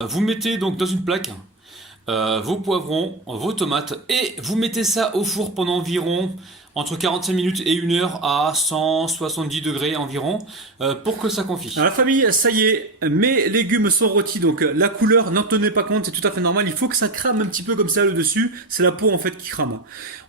Vous mettez donc dans une plaque vos poivrons, vos tomates et vous mettez ça au four pendant environ entre 45 minutes et 1 heure à 170 degrés environ pour que ça confie. Alors la famille, ça y est, mes légumes sont rôtis, donc la couleur, n'en tenez pas compte, c'est tout à fait normal, il faut que ça crame un petit peu comme ça le dessus, c'est la peau en fait qui crame.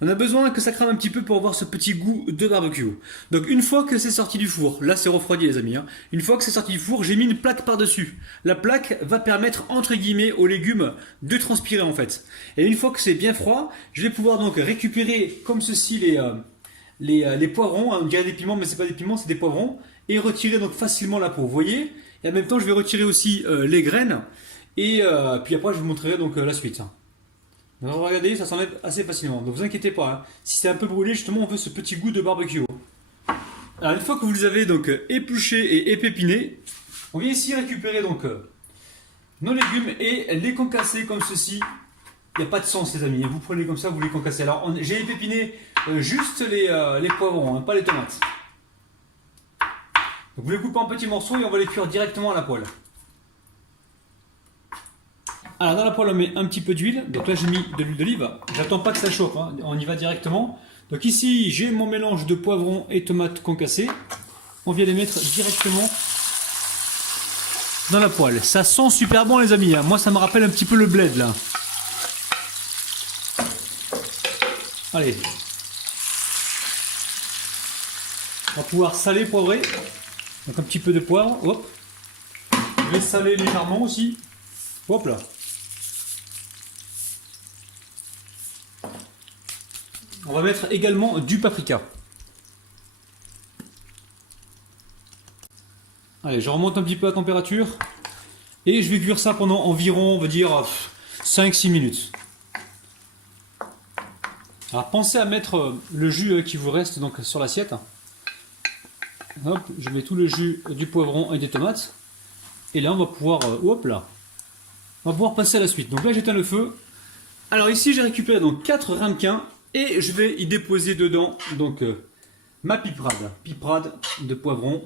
On a besoin que ça crame un petit peu pour avoir ce petit goût de barbecue. Donc une fois que c'est sorti du four, là c'est refroidi les amis, une fois que c'est sorti du four, j'ai mis une plaque par-dessus. La plaque va permettre entre guillemets aux légumes de transpirer en fait. Et une fois que c'est bien froid, je vais pouvoir donc récupérer comme ceci les poivrons, on dirait des piments mais c'est pas des piments, c'est des poivrons, et retirer donc facilement la peau, vous voyez. Et en même temps je vais retirer aussi les graines, et puis après je vous montrerai donc la suite. Donc regardez, ça s'enlève assez facilement, donc vous inquiétez pas, si c'est un peu brûlé justement on veut ce petit goût de barbecue. Alors une fois que vous les avez donc épluchés et épépinés, on vient ici récupérer donc nos légumes et les concasser comme ceci. Il n'y a pas de sens les amis, vous prenez comme ça, vous les concassez. Alors j'ai épépiné juste les poivrons, pas les tomates. Donc vous les coupez en petits morceaux et on va les cuire directement à la poêle. Alors dans la poêle on met un petit peu d'huile, donc là j'ai mis de l'huile d'olive, j'attends pas que ça chauffe, on y va directement. Donc ici j'ai mon mélange de poivrons et tomates concassées, on vient les mettre directement dans la poêle. Ça sent super bon les amis, moi ça me rappelle un petit peu le bled là. Allez, on va pouvoir saler, poivrer, donc un petit peu de poivre, hop, je vais saler légèrement aussi, hop là. On va mettre également du paprika. Allez, je remonte un petit peu la température et je vais cuire ça pendant environ, on va dire, 5-6 minutes. Alors pensez à mettre le jus qui vous reste donc sur l'assiette. Hop, je mets tout le jus du poivron et des tomates. Et là on va pouvoir, hop là, on va pouvoir passer à la suite. Donc là j'éteins le feu. Alors ici j'ai récupéré donc 4 ramequins et je vais y déposer dedans donc ma piperade de poivron.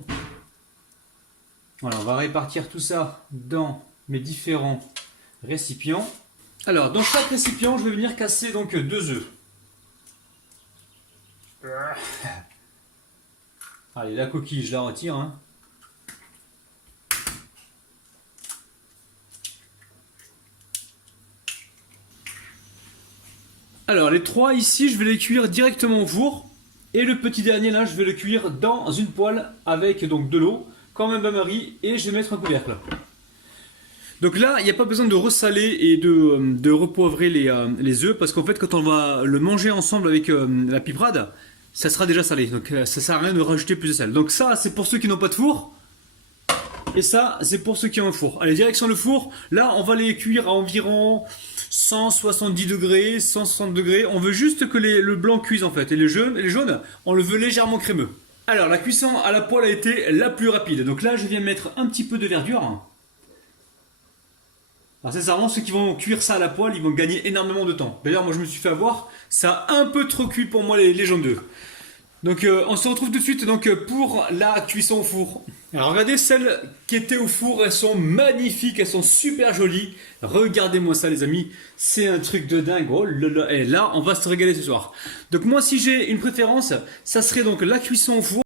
Voilà, on va répartir tout ça dans mes différents récipients. Alors dans chaque récipient je vais venir casser donc 2 œufs. Allez, la coquille, je la retire. Alors, les 3 ici, je vais les cuire directement au four. Et le petit dernier, là, je vais le cuire dans une poêle avec donc de l'eau, comme un bain-marie, et je vais mettre un couvercle. Donc là, il n'y a pas besoin de ressaler et de repoivrer les œufs, parce qu'en fait, quand on va le manger ensemble avec la piperade, ça sera déjà salé, donc ça sert à rien de rajouter plus de sel. Donc ça c'est pour ceux qui n'ont pas de four, et ça c'est pour ceux qui ont un four. Allez, direction le four, là on va les cuire à environ 170 degrés, 160 degrés. On veut juste que le blanc cuise en fait, et les jaunes on le veut légèrement crémeux. Alors la cuisson à la poêle a été la plus rapide, donc là je viens mettre un petit peu de verdure. Alors sincèrement, ceux qui vont cuire ça à la poêle, ils vont gagner énormément de temps. D'ailleurs, moi je me suis fait avoir, ça a un peu trop cuit pour moi les jaunes d'œufs. Donc on se retrouve tout de suite donc, pour la cuisson au four. Alors regardez celles qui étaient au four, elles sont magnifiques, elles sont super jolies. Regardez-moi ça les amis, c'est un truc de dingue. Oh là là. Et là, on va se régaler ce soir. Donc moi si j'ai une préférence, ça serait donc la cuisson au four.